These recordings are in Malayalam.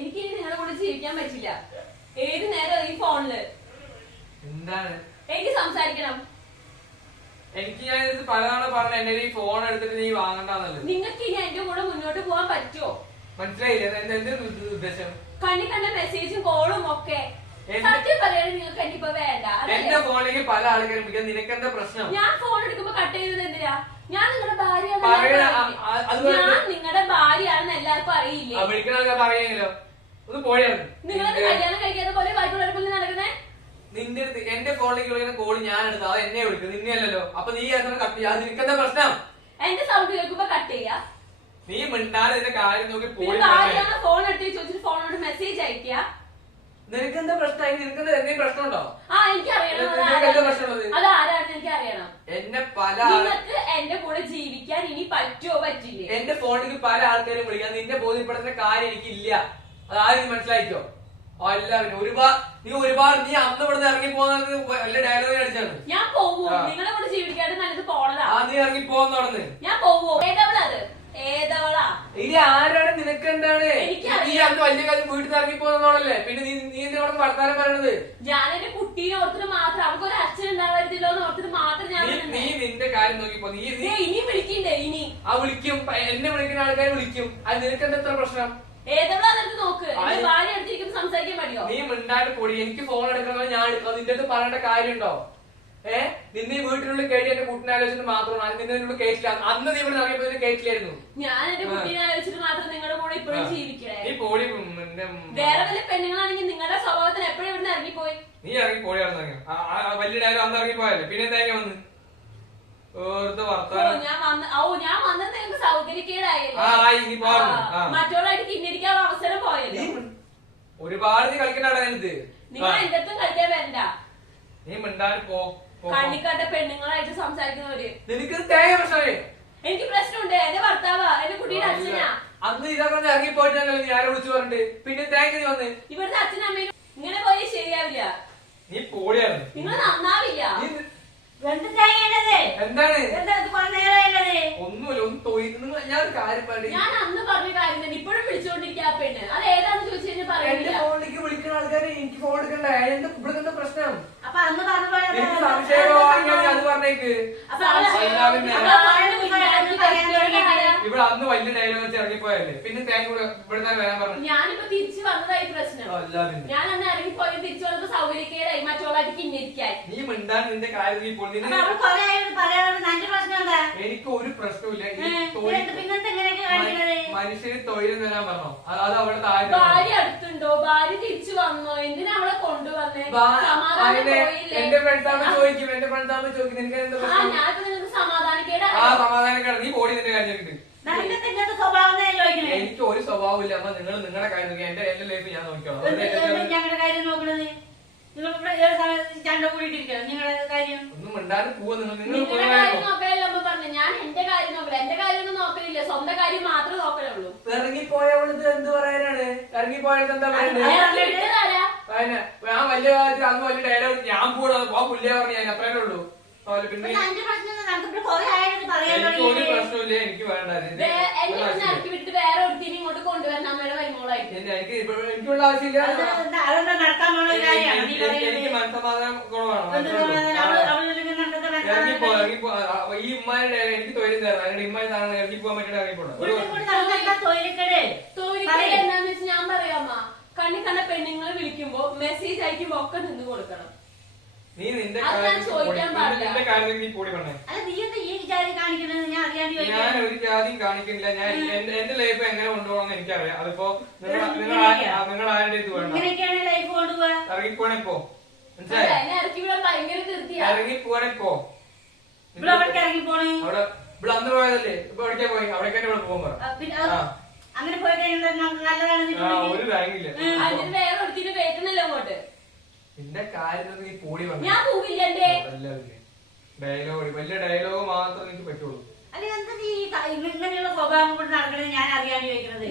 എനിക്കിനി നിങ്ങളുടെ കൂടെ ജീവിക്കാൻ പറ്റില്ല. ഏത് നേരം ഈ ഫോണില് എന്താണ് എനിക്ക് സംസാരിക്കണം. എനിക്ക് ഞാൻ ഇത് പലതവണ പറഞ്ഞ എന്റെ ഈ ഫോൺ എടുത്തിട്ട് നീ വാങ്ങണ്ടെന്നല്ലേ. നിങ്ങൾക്ക് ഇനി എന്റെ കൂടെ മുന്നോട്ട് പോകാൻ പറ്റുമോ? മനസ്സിലായില്ലേ എന്ത് ഉദ്ദേശം? കണ്ണി കണ്ട മെസ്സേജും കോളും ഒക്കെ സത്യം പറയാൻ നിങ്ങൾക്ക് എനിക്കിപ്പോ വേണ്ട. എന്റെ ഫോണിലേക്ക് പല ആൾക്കാരും വിളിക്കാൻ നിനക്ക് എന്താ പ്രശ്നം? ഞാൻ ഫോൺ എടുക്കുമ്പോ കട്ട് ചെയ്തത് എന്തിനാ? ഞാൻ നിങ്ങളുടെ ഭാര്യയാണ്. ഞാൻ നിങ്ങളുടെ ഭാര്യയാണെന്ന് എല്ലാവർക്കും അറിയില്ലേ? വിളിക്കണ ആൾക്കാർ പറയെങ്കിലോ ഒന്ന് പോയാണ്. നിങ്ങൾ കല്യാണം കഴിക്കാത്ത പോലെ ബാക്കിയുള്ളവരെ നടക്കുന്നേ. നിന്റെ അടുത്ത് എന്റെ ഫോണിലേക്ക് വിളിക്കുന്ന കോള് ഞാൻ എടുത്തു, അത് എന്നെ വിളിക്കും, നിന്നെ അല്ലല്ലോ. അപ്പൊ നീ കട്ട് ചെയ്യാ, നിനക്കെന്താ പ്രശ്നം? എന്റെ സൗണ്ട് കേൾക്കുമ്പോ കട്ട് ചെയ്യാ. നീ മിണ്ടാതെ ഇതിന്റെ കാര്യം നോക്കി പോയി ഫോൺ എടുത്ത് ചോദിച്ചിട്ട് ഫോണോട് മെസ്സേജ് അയക്കുക. നിനക്കെന്താ പ്രശ്നം? നിനക്കെന്താ എന്തെങ്കിലും പ്രശ്നമുണ്ടോ? ആ എനിക്കറിയണം അത് ആരാണെന്ന് എനിക്ക് അറിയണം. എന്നെ പല നിങ്ങൾക്ക് എന്റെ കൂടെ ജീവിക്കാൻ ഇനി പറ്റുമോ പറ്റില്ലേ? എന്റെ ഫോണിലേക്ക് പല ആൾക്കാരും വിളിക്കാൻ നിന്നെ ബോധ്യപ്പെടുന്ന കാര്യം എനിക്കില്ല. അതാരും മനസ്സിലാക്കിയോ? എല്ലാവരും നീ അന്ന് ഇവിടുന്ന് ഇറങ്ങി പോകുന്നത് വല്ല ഡയലോഗ് അടിച്ചാണ്. ഞാൻ പോവോ? നിങ്ങളെ കൂടെ ജീവിക്കാണ്ട് നല്ലത് പോണതാ. നീ ഇറങ്ങി പോകുന്നോടന്ന് ഞാൻ പോവോ? ഏതവളാ അത്? ഏതവളാ? ഇനി ആരാണ് നിനക്കെന്താണ്? നീ അന്ന് വലിയ കാര്യം വീട്ടിൽ നിന്ന് ഇറങ്ങി പോകുന്നോടല്ലേ, പിന്നെ നീ എന്തിനോട് വർത്താനം പറയണത്? ഞാൻ എന്റെ കുട്ടീനെ ഓർത്തിട്ട് മാത്രം, അവർക്ക് ഒരു അച്ഛൻ ഉണ്ടാവരുതല്ലോ എന്ന് ഓർത്തിട്ട് മാത്രം ഞാൻ നീ നിന്റെ കാര്യം നോക്കിപ്പോ. നീ ഇനി വിളിക്കണ്ടേ? ഇനി വിളിക്കും, എന്നെ വിളിക്കുന്ന ആൾക്കാർ വിളിക്കും. അത് നിനക്കെന്താ എത്ര പ്രശ്നം? ഏതവളാ നിനക്ക് നോക്ക്. ഭാര്യ അടുത്തിരിക്കും സംസാരിക്കാൻ മതിയോ? നീ മിണ്ടാണ്ട് പൊടി. എനിക്ക് ഫോൺ എടുക്കണമെന്ന് ഞാൻ എടുക്കാം. നിന്റെ അടുത്ത് പറയേണ്ട കാര്യമുണ്ടോ? നിന്നെ വീട്ടിനുള്ളിൽ കേട്ടി എന്റെ കുട്ടിനെ ആലോചിച്ചിട്ട് മാത്രമാണ്. നിന്നെ കേട്ടില്ല. അന്ന് നീ ഇവിടെ ഇറങ്ങിയപ്പോ കേട്ടില്ലായിരുന്നു. ഞാൻ എന്റെ കുട്ടീനെ ആലോചിച്ചിട്ട് മാത്രം നിങ്ങളുടെ കൂടെ ഇപ്പോഴും ജീവിക്കണേ. നീ പോടി. വേറെ വല്ല പെണ്ണുങ്ങളാണെങ്കിൽ നിങ്ങളുടെ സ്വഭാവത്തിന് എപ്പോഴും ഇവിടുന്ന് ഇറങ്ങിപ്പോയി. നീ ഇറങ്ങി പോയായിരുന്നു. വലിയ ഡയലോഗ് അന്ന് ഇറങ്ങിപ്പോയല്ലേ, പിന്നെ എന്താ വന്ന് ഞാൻ വന്നത് നിങ്ങൾക്ക് സൗകര്യക്കേടായല്ലേ? മറ്റോടായിട്ട് കിന്നിരിക്കാൻ അവസരം പോയല്ലേ? ഒരുപാട് നീ കളിക്കണ്ടായത്. നിങ്ങൾ എന്റെ അടുത്തും കളിക്കാൻ വരണ്ട. നീ മിണ്ടാണ്ട് പോ. കണ്ണിക്കണ്ട പെണ്ണുങ്ങളായിട്ട് സംസാരിക്കുന്നവര് നിനക്ക് തേങ്ങ പ്രശ്നമേ. എനിക്ക് പ്രശ്നമുണ്ട്. എന്റെ ഭർത്താവാ, എന്റെ കുട്ടിയുടെ അച്ഛനാ. അന്ന് ഇതൊക്കെ ഇറങ്ങി പോയിട്ടല്ലോ നീ ആരെ വിളിച്ചു പറഞ്ഞിട്ട്. പിന്നെ തേങ്ങ നീ വന്ന് ഇവിടുത്തെ അച്ഛനും അമ്മയും ഇങ്ങനെ പോയി ശരിയാവില്ല. നീ പോടിയാണ്. നിങ്ങൾ നന്നാവില്ല. എന്താണ് ഒന്നുമില്ല, ഒന്ന് തോന്നുന്നു. ഞാൻ ഒരു കാര്യം പറഞ്ഞു. ഞാൻ അന്ന് പറഞ്ഞ കാര്യം തന്നെ ഇപ്പോഴും വിളിച്ചോണ്ടിരിക്കുക. പെണ്ണ് അത് ഏതാന്ന് ചോദിച്ചു കഴിഞ്ഞാൽ എന്റെ ഫോണിലേക്ക് വിളിക്കുന്ന ആൾക്കാരെ എനിക്ക് ഫോൺ എടുക്കണ്ടേ? ഇവിടെ എന്താ പ്രശ്നം? അപ്പൊ അന്ന് പറഞ്ഞു എനിക്ക് സംശയം അത് പറഞ്ഞേക്ക്. ഇവിടെ അന്ന് വലിയ ഡയലോഗ് വെച്ച് ഇറങ്ങിപ്പോയല്ലേ, പിന്നെ തേങ്ങ കൂടെ ഇവിടെ തന്നെ വരാൻ പറഞ്ഞു. ഞാനിപ്പോ തിരിച്ചു വന്നതായി പ്രശ്നം. ഞാൻ അന്ന് ഇറങ്ങിപ്പോയി തിരിച്ചു വന്നപ്പോ സൗകര്യക്കേടായി മറ്റുള്ളവർക്ക് കിന്നിരിക്കാൻ. നീ മിണ്ടാൻ നിന്റെ കാര്യം നീ പോയി. എനിക്ക് ഒരു പ്രശ്നമില്ല. മനുഷ്യന് തൊഴിൽ തരാൻ പറഞ്ഞോ? അത് അവിടെ ഭാര്യ അടുത്തുണ്ടോ? ഭാര്യ തിരിച്ചു വന്നോ? എന്തിനാ അവളെ കൊണ്ടുവന്നേ? എന്റെ ഫ്രണ്ട്സാകുമ്പോ ചോദിക്കും. എന്റെ ഫ്രണ്ട്സാകുമ്പോ ചോദിക്കും നിനക്ക് എന്താ പ്രശ്നം? ഞാനിപ്പോ സമാധാനക്കേടാ. സമാധാനക്കേടാ. നീ പോടി നിന്റെ കാര്യം. എനിക്ക് ഒരു സ്വഭാവം ഇല്ല. അപ്പൊ നിങ്ങൾ നിങ്ങളുടെ കാര്യം നോക്കി. എന്റെ ലൈഫ് ഞാൻ നോക്കിയോളാം. ഞങ്ങളുടെ കാര്യം നോക്കണത് ഒന്നും മിണ്ടാതെ പോവാ. നിങ്ങളുടെ കാര്യം നോക്കലല്ലോ പറഞ്ഞു. ഞാൻ എന്റെ കാര്യം നോക്കല. എന്റെ കാര്യം ഒന്നും നോക്കലില്ല. സ്വന്തം കാര്യം മാത്രമേ നോക്കലുള്ളൂ. ഇറങ്ങിപ്പോയവളത് എന്ത് പറയാനാണ്? ഇറങ്ങിപ്പോയത് എന്താ പറയുന്നത്? ഞാൻ വലിയ കാര്യത്തിൽ അന്ന് വലിയ ഡയലോഗ് ഞാൻ കൂടെ പുള്ളിയെ പറഞ്ഞു. ഞാൻ അത്രേ ഉള്ളൂ. പിന്നെ ഒരു പ്രശ്നമില്ല. എനിക്ക് വേണ്ട. വിട്ട് വേറെ ഒരുത്തിനും ഇങ്ങോട്ട് കൊണ്ടുവരണം അമ്മയുടെ വരുമ്പോളായിട്ട്. എനിക്കുള്ള ആവശ്യമില്ല. എനിക്ക് മനസ്സമാധാനം കുറവാണ്. ഇറങ്ങിപ്പോ ഈ ഉമ്മാരുടെ എനിക്ക് തൊഴിൽ തരണം. അതിന്റെ ഇമ്മായി സാധനം ഇറങ്ങി പോകാൻ പറ്റിയിട്ട് ഇറങ്ങിപ്പോണം. എന്താന്ന് വെച്ചാൽ ഞാൻ പറയാമ്മ, കണ്ണി കണ്ട പെണ്ണുങ്ങൾ വിളിക്കുമ്പോ മെസ്സേജ് അയക്കുമ്പോ ഒക്കെ നിന്ന് കൊടുക്കണം. നീ നിന്റെ ചോദിക്കാൻ പാടില്ല. കാര്യം നീ പോടി പറഞ്ഞേ. ഞാൻ ഒരു ജാതിയും കാണിക്കുന്നില്ല. ഞാൻ എന്റെ ലൈഫ് എങ്ങനെ കൊണ്ടുപോകണം എനിക്കറിയാം. അതിപ്പോ നിങ്ങൾ ആരുടെ ഇത് വേണ്ട. ഇറങ്ങിപ്പോണേ പോ. ഇറങ്ങിപ്പോണേ പോ. അവിടെ ഇവിടെ അന്ന് പോയതല്ലേ? ഇപ്പൊ എവിടേക്കാ പോയി? അവിടേക്ക് തന്നെ ഇവിടെ പോകാൻ പറ. അങ്ങനെ പോയി ഒരു കാര്യമില്ല. വേറെ ഒരുത്തിന് കേൾക്കുന്നല്ലോ അങ്ങോട്ട്. നിന്റെ കാര്യം നീ പോടി പറഞ്ഞു. ഞാൻ പോവില്ല. ഡയലോഗ് വലിയ ഡയലോഗ് മാത്രം എനിക്ക് പറ്റുള്ളൂ. ഇങ്ങനെയുള്ള സ്വഭാവം കൊണ്ട് നടക്കണത് ഞാൻ അറിയാൻ ചോദിക്കുന്നത്.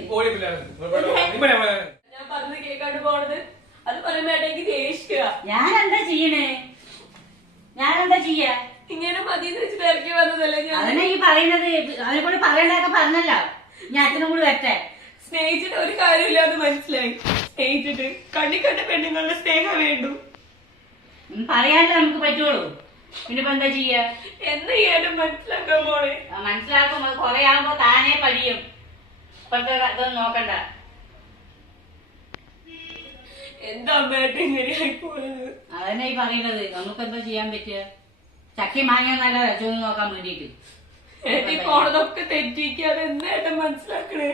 ഞാൻ പറഞ്ഞത് കേൾക്കാണ്ട് പോണത് അത് പറയുമ്പോഴേക്ക് എനിക്ക് ദേഷ്യ. ഞാൻ എന്താ ചെയ്യണേ? ഇങ്ങനെ മതിയെന്ന് വെച്ചിട്ട് ഇറക്കി വന്നതല്ലേ ഞാൻ. അതന്നെ ഈ പറയുന്നത്. അതിനെ കൂടി പറയണ്ടൊക്കെ പറഞ്ഞല്ലോ. ഞാൻ അച്ഛനും കൂടി വരട്ടെ. സ്നേഹിച്ചിട്ട് ഒരു കാര്യമില്ലാന്ന് മനസ്സിലായി. സ്നേഹിച്ചിട്ട് കണ്ണി കണ്ട പെണ്ണുങ്ങളുടെ സ്നേഹം വേണ്ടു. പറയാനേ നമുക്ക് പറ്റുള്ളൂ. പിന്നെ ഇപ്പൊ എന്താ ചെയ്യാ? എന്ത് ചെയ്യാനും മനസ്സിലാക്കാൻ പോണേ. മനസ്സിലാക്കുമ്പോ കൊറേ ആകുമ്പോ താനേ പഠിയും. ഇപ്പോഴത്തെ ഇതൊന്നും നോക്കണ്ട. എന്താ അമ്മയായിട്ട് ഇങ്ങനെയായി പോയത്? അതന്നെ ഈ പറയുന്നത്. നമുക്ക് എന്താ ചെയ്യാൻ പറ്റുക? ചക്കി മാങ്ങ നല്ല ചൂന്ന് നോക്കാൻ വേണ്ടിട്ട് എന്റെ പോണതൊക്കെ തെറ്റിക്കാതെ എന്തായിട്ടും മനസ്സിലാക്കണേ.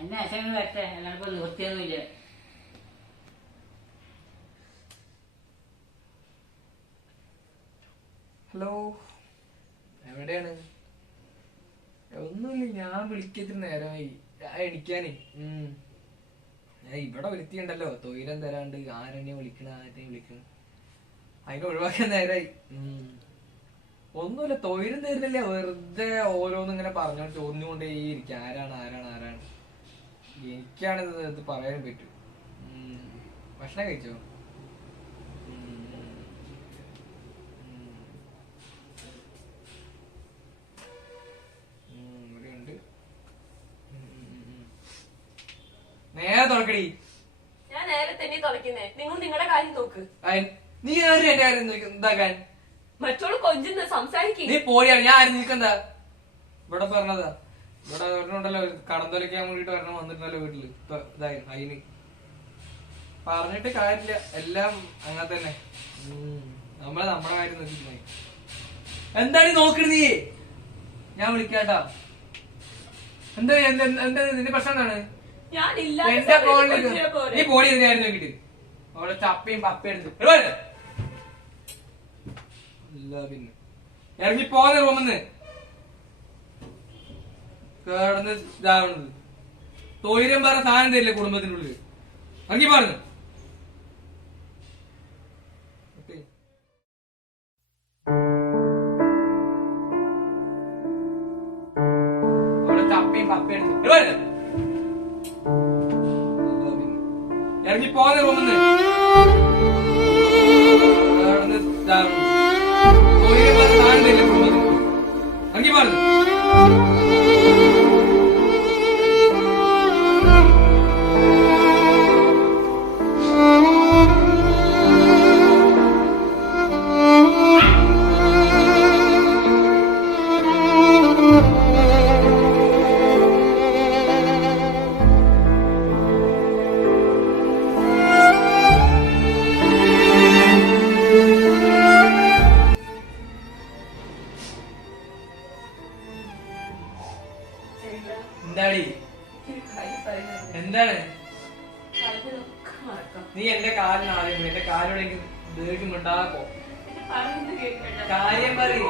എന്നെ അച്ഛനും വരട്ടെ. എല്ലാവർക്കും നിവൃത്തിയൊന്നുമില്ല. ഹലോ, എവിടെയാണ്? ഒന്നുമില്ല, ഞാൻ വിളിക്കത്തിന് നേരമായി. എണിക്കാനേ ഞാൻ ഇവിടെ വിളിത്തിയുണ്ടല്ലോ. തൊയിരം തരാണ്ട് ആരെന്നെ വിളിക്കണ അതിനെ ഒഴിവാക്കാൻ നേരായി. ഒന്നുമില്ല, തൊയിരം തരുന്നില്ല. വെറുതെ ഓരോന്നും ഇങ്ങനെ പറഞ്ഞോണ്ട് ചോദിച്ചുകൊണ്ടേ ഇരിക്കും. ആരാണ് എനിക്കാണിത് ഇത് പറയാനും പറ്റും. ഭക്ഷണം കഴിച്ചോ? നേരെ തുറക്കടി. ഞാൻ നേരെ തന്നെ തുറക്കുന്നേ. നിങ്ങൾ നിങ്ങളുടെ കാര്യം നോക്ക്. നീ ആരും എന്റെ കാര്യം ഇതാക്കാൻ? മറ്റോള് കൊഞ്ചുന്ന സംസാരിക്കും. നീ പോടിയാണ്. ഞാൻ ആരും നിൽക്കെന്താ ഇവിടെ പറഞ്ഞതാ. ഇവിടെ ഒരെണ്ണുണ്ടല്ലോ കടന്തൊലയ്ക്കാൻ വേണ്ടിട്ട് ഒരെണ്ണം വന്നിട്ടുണ്ടല്ലോ വീട്ടില്. ഇതായി അതിന് പറഞ്ഞിട്ട് കാര്യമില്ല. എല്ലാം അങ്ങനെ തന്നെ. നമ്മുടെ കാര്യം നോക്കിട്ടുണ്ടായി. എന്താണ് നോക്കണ നീ? ഞാൻ വിളിക്കാട്ടാ. എന്താ നിന്റെ പ്രശ്നം എന്താണ്? എന്റെ ഫോണിലേക്ക് നീ പോടി ഇതിനായിരുന്നു നോക്കിട്ട് അവളെ ചപ്പയും പപ്പയും എടുത്ത് പിന്നെ ഇറങ്ങി പോന്ന റൂമെന്ന് കേടന്ന് ഇതാവണത്. തൊയിരം പറഞ്ഞ സാധനം തരില്ല കുടുംബത്തിനുള്ളിൽ. ഇറങ്ങി പറഞ്ഞു അവളെ ചപ്പയും പപ്പയും എടുത്ത് ഇറങ്ങി പോന്ന റൂമെന്ന് ഇറങ്ങി പറഞ്ഞു. എന്താണ് നീ എന്റെ കാലിന് ആദ്യം എന്റെ കാലോട് എനിക്ക് ദേഷ്യമുണ്ടാക്കോ? കാര്യം പറയും.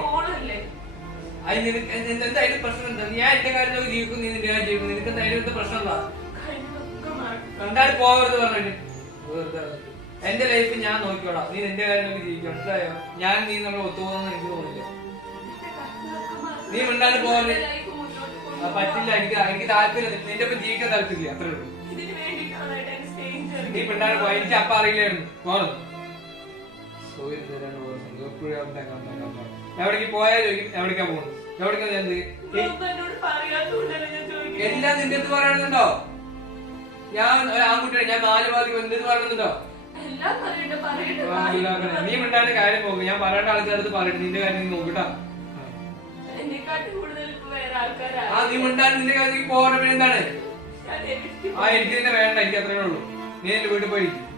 എന്തായാലും പ്രശ്നം എന്താ? ഞാൻ എന്റെ കാര്യം നോക്കി ജീവിക്കും, നീ നിന്റെ കാര്യം ജീവിക്കും. നിനക്ക് എന്തായാലും പ്രശ്നം എന്താ? കണ്ടാൽ പോകരുത് പറഞ്ഞു. എന്റെ ലൈഫ് ഞാൻ നോക്കിക്കോളാം. നീ നിന്റെ കാര്യം നോക്കി ജീവിക്കും. മനസ്സിലായോ? നീ നമ്മൾ ഒത്തുപോകുന്ന എനിക്ക് തോന്നില്ല. നീ മിണ്ടാണ്ട് പോകരുത്. പറ്റില്ല. എനിക്ക് താല്പര്യം. നിന്റെ ഒപ്പം ജീവിക്കാൻ താല്പര്യമില്ല. അത്രേ ഉള്ളൂ. നീ പിണ്ടാണ്ട് പോയി. എനിക്ക് അപ്പ അറിയില്ലായിരുന്നു. പോണം എവിടേക്ക് പോയാൽ ചോദിക്കും എവിടേക്കാ പോകുന്നത്? എവിടേക്കാ എല്ലാം നിന്റെ അടുത്ത് പറയണമെന്നുണ്ടോ? ഞാൻ ആൺകുട്ടിയാണ്. ഞാൻ 4 വാതിക്ക് നിന്റെ അടുത്ത് പറയണമെന്നുണ്ടോ? നീ മിണ്ടാണ്ട് കാര്യം പോകും. ഞാൻ പറയേണ്ട ആൾക്കാരടുത്ത് പറയട്ടെ. നിന്റെ കാര്യം നീ നോക്കിട്ടാ. നീ മിണ്ടാണ്ട് നിന്റെ കാര്യം പോകണം. എന്താണ് എനിക്ക് നിന്നെ വേണ്ട. എനിക്ക് അത്രേ ഉള്ളൂ. നീ എന്റെ വീട്ടിൽ പോയിരിക്കും.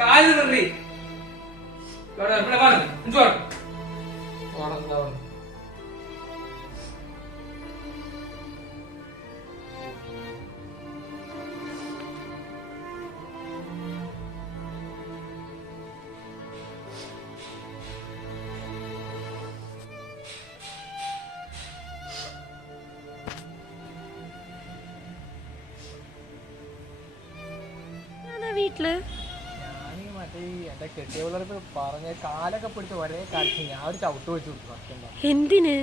കാല് നിർത്തി വീട്ടില് എന്റെ കെട്ടിയവളെ പറഞ്ഞ കാലൊക്കെ പിടിച്ച് ഒരേ കാണിച്ചു. ഞാൻ ഒരു ചവിട്ട് വെച്ചു കൊടുത്തു. എന്തിന്?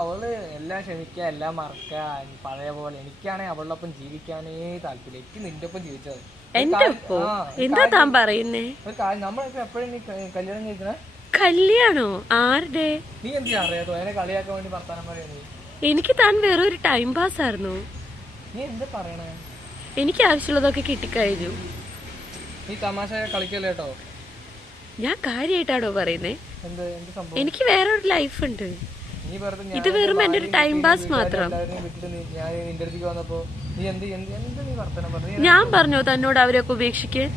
അവള് എല്ലാം ക്ഷമിക്കുക, എല്ലാം മറക്കുക, പഴയ പോലെ. എനിക്കാണെങ്കിൽ അവളുടെ ഒപ്പം ജീവിക്കാനേ താല്പര്യം. എനിക്ക് നിന്റെ ഒപ്പം ജീവിച്ചത്. എന്താ താൻ പറയുന്നേ? നമ്മളൊക്കെ എപ്പോഴും കല്യാണം കഴിക്കണേ? കല്യാണോ? ആരുടെ? നീ എന്തിനാ അറിയാത്തോ അതിനെ കളിയാക്കാൻ വേണ്ടി വർത്താനം പറയുന്നത്? എനിക്ക് താൻ വേറൊരു ടൈം പാസ് ആയിരുന്നു. നീ എന്താ പറയണേ? എനിക്ക് ആവശ്യമുള്ളതൊക്കെ കിട്ടിക്കഴിഞ്ഞു. നീ തമാശ കളിക്കല്ലേ കേട്ടോ. ഞാൻ കാര്യമായിട്ടാണോ പറയുന്നേ? എന്ത് എന്ത് സംഭവം? എനിക്ക് വേറൊരു ലൈഫ് ഉണ്ട്. നീ വെറുതെ ഇത് വെറും എന്റെ ഒരു ടൈം പാസ് മാത്രം. ഞാൻ നിന്റെ അടുത്തേക്ക് വന്നപ്പോ നീ എന്ത് എന്ത് എന്ത് നീ വർത്തനം പറഞ്ഞു? ഞാൻ പറഞ്ഞോ തന്നോട് അവരെയൊക്കെ ഉപേക്ഷിക്കാൻ?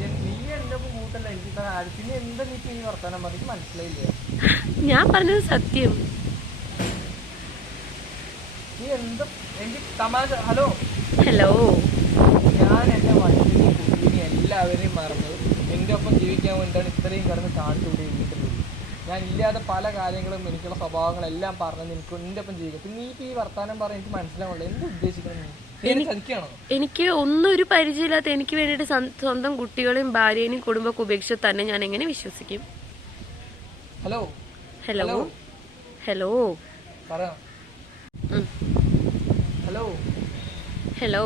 നീ എന്റെ കൂട്ടല്ല എനിക്ക് പിന്നെ എന്താ നീ വർത്തനം പറഞ്ഞു? മനസ്സിലായില്ലേ? ഞാൻ പറഞ്ഞത് സത്യം. നീ എന്താ എനിക്ക് തമാശ? ഹലോ ഹലോ, ഞാൻ എന്റെ വണ്ടിനെയും കുട്ടീനെയും എല്ലാവരെയും മറന്ന് എന്റെ ഒപ്പം ജീവിക്കാൻ വേണ്ടിയിട്ടാണ് ഇത്രയും കിടന്ന് കാണിച്ചുകൂടി വീട്ടിൽ. ഞാൻ ഇല്ലാതെ പല കാര്യങ്ങളും എനിക്കുള്ള സ്വഭാവങ്ങളെല്ലാം പറഞ്ഞ് എനിക്ക് എന്റെ ഒപ്പം ജീവിക്കും. പിന്നെ നീ ഈ വർത്താനം പറഞ്ഞ് എനിക്ക് മനസ്സിലാവുള്ളൂ. എന്ത് ഉദ്ദേശിക്കണം? നീ ചതിക്കാണോ? എനിക്ക് ഒന്നും ഒരു പരിചയമില്ലാത്ത എനിക്ക് വേണ്ടിയിട്ട് സ്വന്തം കുട്ടികളെയും ഭാര്യനെയും കുടുംബമൊക്കെ ഉപേക്ഷിച്ച് തന്നെ ഞാൻ എങ്ങനെ വിശ്വസിക്കും? ഹലോ ഹലോ ഹലോ പറയാം. ഹലോ ഹലോ,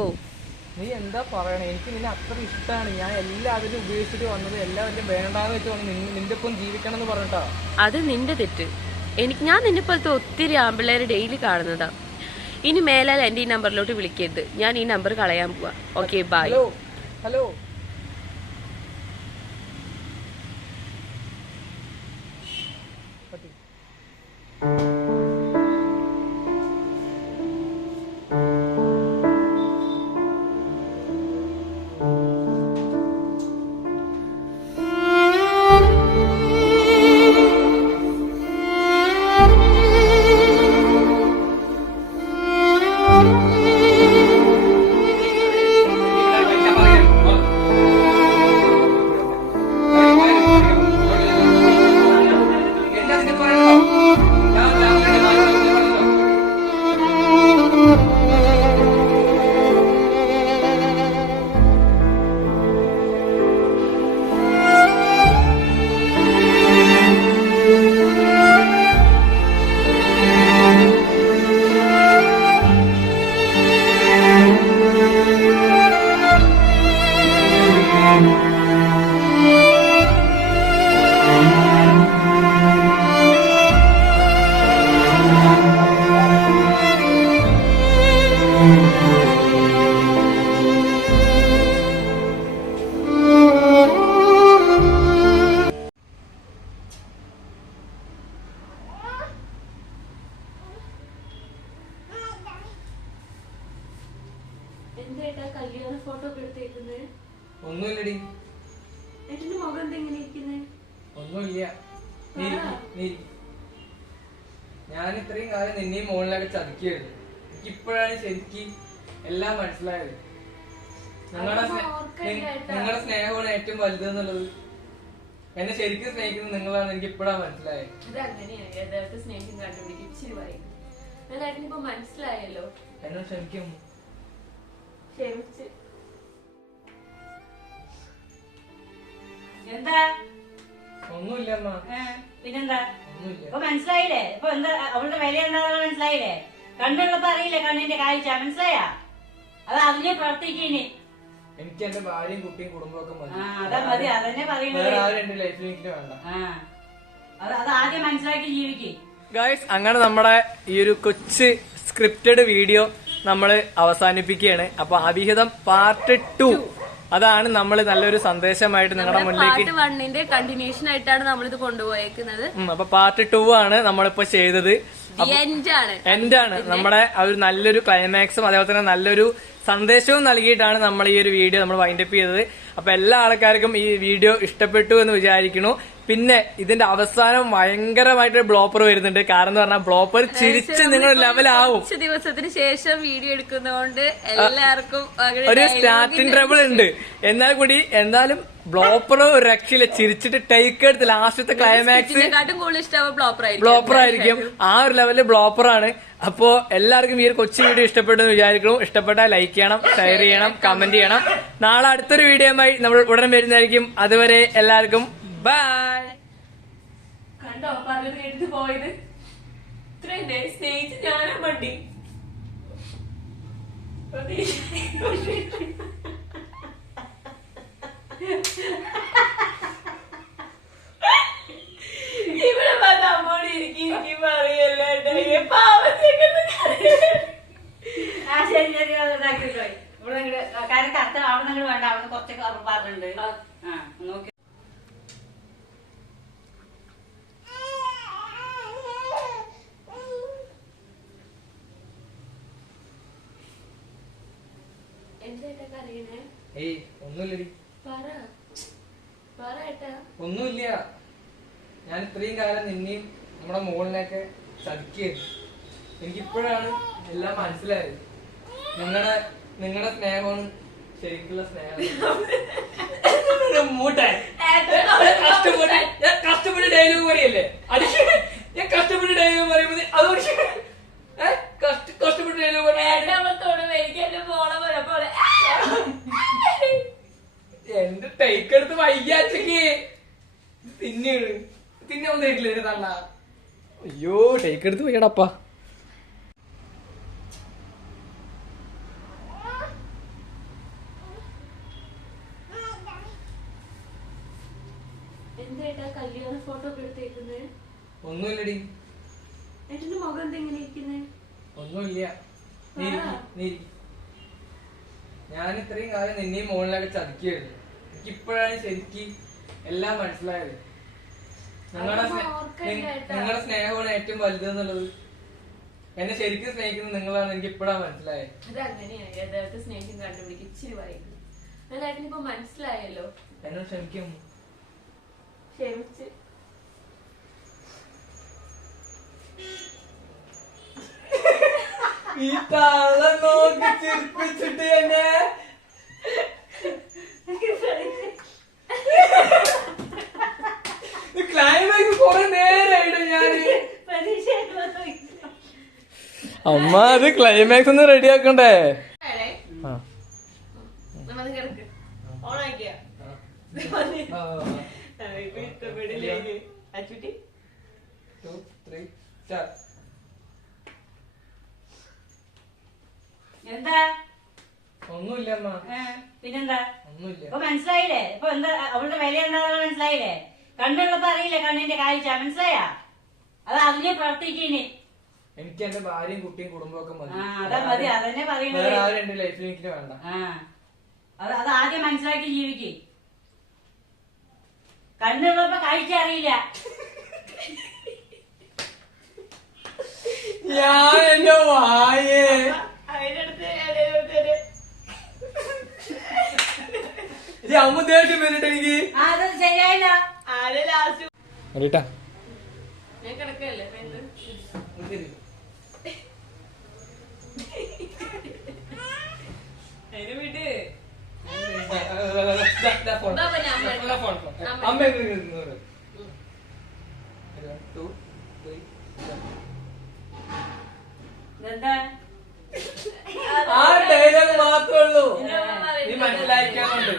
നീ എന്താ പറയണേ? എനിക്ക് നിന്നെ അത്ര ഇഷ്ടമാണ്. ഞാൻ എല്ലാവരും ഉപയോഗിച്ചിട്ട് വന്നത് എല്ലാവരും വേണ്ടാന്ന് വെച്ച് വന്ന് നിന്റെ ഒപ്പം ജീവിക്കണം എന്ന് പറഞ്ഞിട്ടാ. അത് നിന്റെ തെറ്റ്. ഞാൻ നിന്നെ പോലത്തെ ഒത്തിരി ആമ്പിള്ളേരെ ഡെയിലി കാണുന്നതാ. ഇനി മേലാൽ എന്റെ ഈ നമ്പറിലോട്ട് വിളിക്കരുത്. ഞാൻ ഈ നമ്പർ കളയാൻ പോവാ. Okay, bye. ഹലോ ഹലോ എന്തേട്ടാ കല്യാണ ഫോട്ടോ ഒക്കെ എടുത്തേക്കുന്നേ? ഒന്നുമില്ലടി. എന്റെ മുഖം എന്താ ഇങ്ങനെ ഇരിക്കുന്നേ? ഒന്നുമില്ല. ഞാൻ ഇത്രയും കാലം നിന്നെയും മുകളിലൊക്കെ ചതിക്കായിരുന്നു. എനിക്ക് ഇപ്പോഴാണ് ശരിക്കും എല്ലാം മനസ്സിലായത്. നിങ്ങളുടെ സ്നേഹമാണ് ഏറ്റവും വലുത് എന്നുള്ളത്. എന്നെ ശരിക്കും സ്നേഹിക്കുന്നത് നിങ്ങളാണ്. എനിക്ക് ഇപ്പോഴാണ് മനസ്സിലായത്. ഇതങ്ങനെയാണ് യഥാർത്ഥ സ്നേഹം കണ്ടുപിടിക്കും. ഇച്ചിരി പറയുന്നു. ഇപ്പൊ മനസ്സിലായല്ലോ. എന്നോട് ക്ഷമിക്കും. ക്ഷമിച്ച്. എന്താ? ഒന്നുമില്ല അമ്മ. പിന്നെന്താ? ഒന്നുമില്ല. ഇപ്പൊ മനസ്സിലായില്ലേ? ഇപ്പൊ എന്താ അവളുടെ വില എന്താണെന്ന് മനസ്സിലായില്ലേ? കണ്ണുള്ളപ്പോ അറിയില്ലേ കണ്ണിന്റെ കാഴ്ച? മനസ്സിലായാ? അത് അതിനെ പ്രവർത്തിക്കീനി. എനിക്ക് എന്റെ ഭാര്യയും കുട്ടിയും കുടുംബമൊക്കെ മതി. അതാ മതി. അതന്നെ പറയുന്നത്. വേറെ ആരും എന്റെ ലൈഫിൽ എനിക്ക് വേണ്ട. അത് ആദ്യം മനസ്സിലാക്കി ജീവിക്കേ. ഗായ്സ്, അങ്ങനെ നമ്മുടെ ഈ ഒരു കൊച്ചു സ്ക്രിപ്റ്റഡ് വീഡിയോ നമ്മൾ അവസാനിപ്പിക്കുകയാണ്. അപ്പൊ അവിഹിതം പാർട്ട് 2 അതാണ് നമ്മൾ നല്ലൊരു സന്ദേശമായിട്ട് നിങ്ങളുടെ മുന്നിലേക്ക്. പാർട്ട് 1ന്റെ കണ്ടിന്യൂഷൻ ആയിട്ടാണ് നമ്മളിത് കൊണ്ടുപോയേക്കുന്നത്. അപ്പൊ പാർട്ട് 2 ആണ് നമ്മളിപ്പോ ചെയ്തത്. എൻഡാണ് നമ്മുടെ ഒരു നല്ലൊരു ക്ലൈമാക്സും അതേപോലെ തന്നെ നല്ലൊരു സന്ദേശവും നൽകിയിട്ടാണ് നമ്മൾ ഈ ഒരു വീഡിയോ നമ്മൾ വൈൻഡപ്പ് ചെയ്തത്. അപ്പൊ എല്ലാ ആൾക്കാർക്കും ഈ വീഡിയോ ഇഷ്ടപ്പെട്ടു എന്ന് വിചാരിക്കുന്നു. പിന്നെ ഇതിന്റെ അവസാനം ഭയങ്കരമായിട്ട് ബ്ലോപ്പർ വരുന്നുണ്ട്. കാരണം എന്ന് പറഞ്ഞാൽ ബ്ലോപ്പർ ചിരിച്ച് നിങ്ങൾ ലെവലാവും. കുറച്ച് ദിവസത്തിന് ശേഷം വീഡിയോ എടുക്കുന്നതുകൊണ്ട് എല്ലാവർക്കും ഒരു സ്റ്റാർട്ടിംഗ് ട്രബിൾ ഉണ്ട്. എന്നാൽ കൂടി എന്നാലും ബ്ലോപ്പർ ഒരു രക്ഷയില്ല. ചിരിച്ചിട്ട് ടേക്ക് എടുത്ത് ലാസ്റ്റത്തെ ക്ലൈമാക്സ് ബ്ലോപ്പർ ആയിരിക്കും. ആ ഒരു ലെവലില് ബ്ലോപ്പറാണ്. അപ്പോ എല്ലാവർക്കും ഈ ഒരു കൊച്ചു വീഡിയോ ഇഷ്ടപ്പെട്ടു എന്ന് വിചാരിക്കുന്നു. ഇഷ്ടപ്പെട്ടാൽ ലൈക്ക് ചെയ്യണം, ഷെയർ ചെയ്യണം, കമന്റ് ചെയ്യണം. നാളെ അടുത്തൊരു വീഡിയോയുമായി നമ്മൾ ഉടനെ വരുന്നതായിരിക്കും. അതുവരെ എല്ലാവർക്കും ബൈ. കണ്ടോ പറഞ്ഞത് കേട്ടിട്ട് പോയത്? ഇത്രയും സ്നേഹിച്ച് ഞാനും മണ്ടി. പറഞ്ഞിട്ടുണ്ട്. ആ നോക്കി എന്താ അറിയണേ? ഏയ് ഒന്നുമില്ലടി, ഒന്നുമില്ല. ഞാൻ ഇത്രയും കാലം നിന്നെയും നമ്മുടെ മോളിനെയൊക്കെ ചതിക്കായിരുന്നു. എനിക്കിപ്പോഴാണ് എല്ലാം മനസ്സിലായത്. നിങ്ങളുടെ സ്നേഹമാണ് ശരിക്കുള്ള സ്നേഹം. കഷ്ടപ്പെട്ട് ഡയലോഗ് പറയല്ലേ, ഞാൻ കഷ്ടപ്പെട്ട് ഡയലോഗ് പറയുമ്പോൾ അതോട് കഷ്ടപ്പെട്ട് ഡയലോഗ് എന്റെ ടേക്ക് എടുത്ത് വൈകാച്ചക്ക് തിന്നെ വന്നിട്ടില്ലേ തള്ള. അയ്യോ ടേക്ക് എടുത്ത് വയ്യടപ്പാ. എന്താ കല്യാണ ഫോട്ടോ ഒക്കെ എടുത്തേക്കുന്നേ? ഒന്നുമില്ലടി. എന്റെ മുഖം എന്താ ഇങ്ങനെ ഇരിക്കുന്നേ? ഒന്നുമില്ല. ഞാൻ ഇത്രയും കാലം നിന്നെയും മോളിലൊക്കെ ചതിക്കായിരുന്നു. എനിക്കിപ്പോഴാണ് ശരിക്ക് എല്ലാം മനസ്സിലായത്. നിങ്ങളുടെ സ്നേഹമാണ് ഏറ്റവും വലുതെന്നുള്ളത്. എന്നെ ശരിക്കും സ്നേഹിക്കുന്നത് നിങ്ങളാണ്. എനിക്ക് ഇപ്പോഴാണ് മനസ്സിലായത്. അതങ്ങനെയായി യഥാർത്ഥ സ്നേഹം കണ്ടുപിടിക്കും. ഇച്ചിരി വൈകും. അല്ലാതെ ഇപ്പൊ മനസ്സിലായല്ലോ. എന്നോട് ക്ഷമിക്കും. ക്ഷമിച്ച് ഈ താള നോക്കി ചിരിപ്പിച്ചിട്ട് എന്നെ ക്ലൈമാക്സ് കുറെ നേരായിട്ട് ഞാന് അമ്മ അത് ക്ലൈമാക്സ് ഒന്ന് റെഡി ആക്കണ്ടേ? എന്താ? ഒന്നുമില്ല അമ്മ. പിന്നെന്താ? ഒന്നുമില്ല. ഇപ്പൊ മനസ്സിലായില്ലേ? ഇപ്പൊ എന്താ അവളുടെ വില എന്താണെന്ന് മനസ്സിലായില്ലേ? കണ്ണുള്ളപ്പോ അറിയില്ല കണ്ണിന്റെ കാഴ്ച. മനസ്സിലായാ? അത് അതിനെ പ്രവർത്തിക്കീന്. എനിക്ക് എന്റെ ഭാര്യയും കുട്ടിയും കുടുംബമൊക്കെ മതി. അതാ മതി. അതന്നെ പറയുന്നത്. വേറെ ആരും എന്റെ ലൈഫിൽ എനിക്ക് വേണ്ട. അത് ആദ്യം മനസ്സിലാക്കി ജീവിക്ക്. കണ്ണുള്ളപ്പോ കാഴ്ച അറിയില്ല. ഞാൻ എന്റെ വായേ അമ്മ ദേഷ്യം വന്നിട്ട് എനിക്ക് അത് ശരിയായില്ല. അറിയട്ടാ ഞാൻ കിടക്കല്ലേ? അതിന് വീട് അമ്മ എന്താ? ആ ഡയലോഗ് മാത്രമേ ഉള്ളൂ. നീ മനസ്സിലാക്കിയാലുണ്ട്.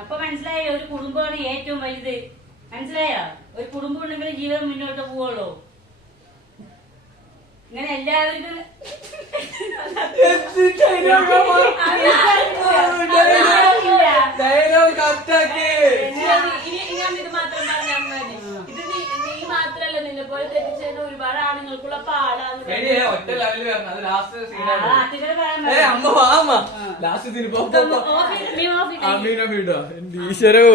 അപ്പൊ മനസ്സിലായോ? ഒരു കുടുംബമാണ് ഏറ്റവും വലുത്. മനസ്സിലായോ? ഒരു കുടുംബം ഉണ്ടെങ്കിൽ ജീവിതം മുന്നോട്ട് പോവുള്ളൂ. ഇങ്ങനെ എല്ലാവർക്കും ഡയലോഗ് കറക്റ്റാക്കി. ഇത് മാത്രം പറഞ്ഞാൽ മതി. ഇത് നീ മാത്രല്ല, നിന്നെ പോലെ തെറ്റിച്ചത് ഒരുപാട് ആണുങ്ങൾക്കുള്ള പാടാന്ന്. ഒറ്റ ലെവലിൽ വരണം. അത് ലാസ്റ്റ് സീനാണ്. അമ്മ വാമ്മ ലാസ്റ്റ് അമ്മീനെ വീടോ എന്റെ ഈശ്വരോ.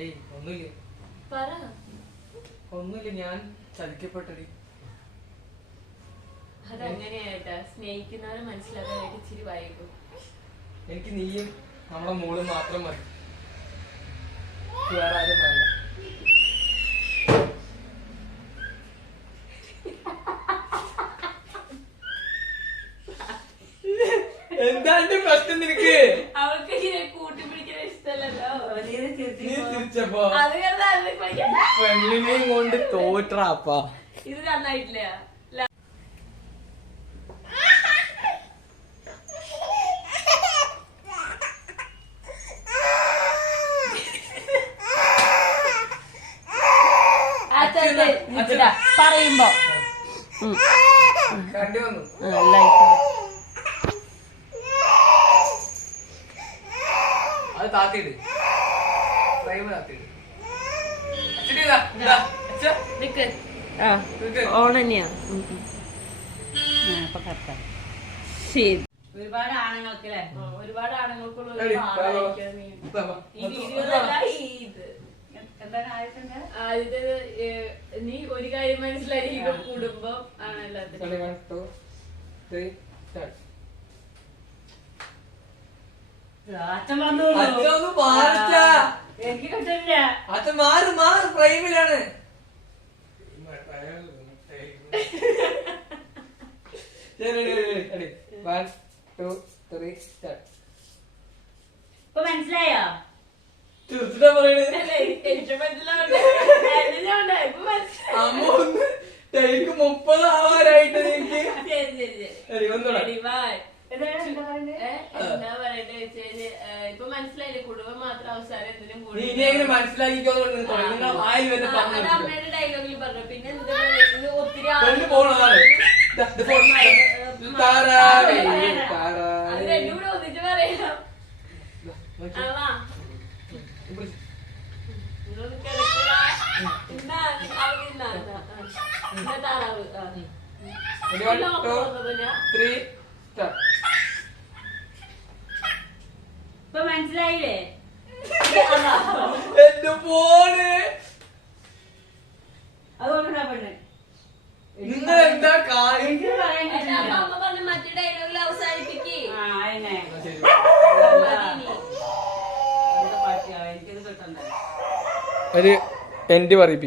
ഏയ് ഒന്നുമില്ല. ഒന്നുമില്ല. ഞാൻ ചതിക്കപ്പെട്ടടി. അതങ്ങനെയായിട്ടാ സ്നേഹിക്കുന്നവരെ മനസ്സിലാക്കാനായിട്ട് ഇച്ചിരി വൈകും. എനിക്ക് നീയും നമ്മളെ മോളും മാത്രം മതി. വേറെ ആരും വേണ്ട. എന്താണ് പ്രശ്നം നിനക്ക്? അവൾക്ക് ഇങ്ങനെ കൂട്ടിപ്പിടിക്കുന്ന ഇഷ്ടമല്ലല്ലോ. നീ തിരിച്ചപ്പോ അത് പെണ്ണിനെയും കൊണ്ട് തോറ്റാപ്പാ. ഇത് നന്നായിട്ടില്ല. പറയുമ്പോ കണ്ടി വന്നു. താത്തിയിട് ഫ്രെയിം താത്തിയിട് അച്ഛടി ഇതാ ഇതാ അച്ഛ നിക്ക് ആ നിക്ക്. ഓൺ തന്നെയാ അപ്പൊ കറക്റ്റാ. ശരി. ഒരുപാട് ആണുങ്ങൾക്ക് അല്ലേ? ഒരുപാട് ആണുങ്ങൾക്കുള്ള എടി, വാ, വാ. ഇതാ, വാ. എന്താണ് ആദ്യത്തെ? ആദ്യത്തെ നീ ഒരു കാര്യം മനസ്സിലായി, ഇപ്പൊ കുടുംബം ആണ് എല്ലാത്തിനും. Ready, 1, 2, 3, start. അച്ഛൻ വന്നു. അച്ഛൻ ഒന്ന് മാറിച്ചാ. എനിക്ക് കിട്ടില്ല. അച്ഛൻ മാറ് ഫ്രെയിമിലാണ്. ശരി, ready. 1, 2, 3, start. ഇപ്പൊ മനസ്സിലായോ? തീർച്ചയാ പറയണേ എനിക്ക് മനസ്സിലാവണ്ടേ? അമ്മ ഒന്ന് ടൈക്ക് 30 ആവാനായിട്ട് നിനക്ക് ശരി ശരി ശരി ശരി ഒന്നുകൂടെ Ready, bye. എന്താ പറയുന്നത്? എന്താ പറയട്ടെ വെച്ചാല് ഇപ്പൊ മനസ്സിലായില്ലേ, കുടുംബം മാത്രം അവസാനം എന്തിനും നീ കൂടി. ഇനി എങ്ങനെ മനസ്സിലാക്കിക്കോന്ന് തുടങ്ങി നിങ്ങൾ വായിൽ വരുന്ന അത് പറഞ്ഞു അമ്മയുടെ ഡയലോഗിൽ പറഞ്ഞു. പിന്നെ എന്ത് ഒത്തിരി പോണതാണ് താരാവേ താരാവേ അത് രണ്ടും കൂടെ ഒന്നിച്ച് പറയാം. ആവാ. നിങ്ങളൊന്ന് കിടക്കുക. ഇന്നാ, അവൾക്ക് ഇന്നാ, ഇന്നാ താറാവ്. ആ. Ready, 1, 2, 3, start. ഇപ്പൊ മനസ്സിലായില്ലേ? എന്റെ ഫോണ് അതുകൊണ്ടാ പെണ്ണ്. നിങ്ങൾ എന്താ കാര്യം എനിക്ക് പറയാൻ എന്റെ കിട്ടുന്നില്ല. അമ്മ പറഞ്ഞ മറ്റേ ഡയലോഗിൽ അവസാനിപ്പിക്കേ. ആ, അതിനെ. ശരി എന്താ പാട്ടിയാ? എനിക്കത് കിട്ടണ്ടേ? ഒരു എൻഡ് പറയിപ്പിക്കും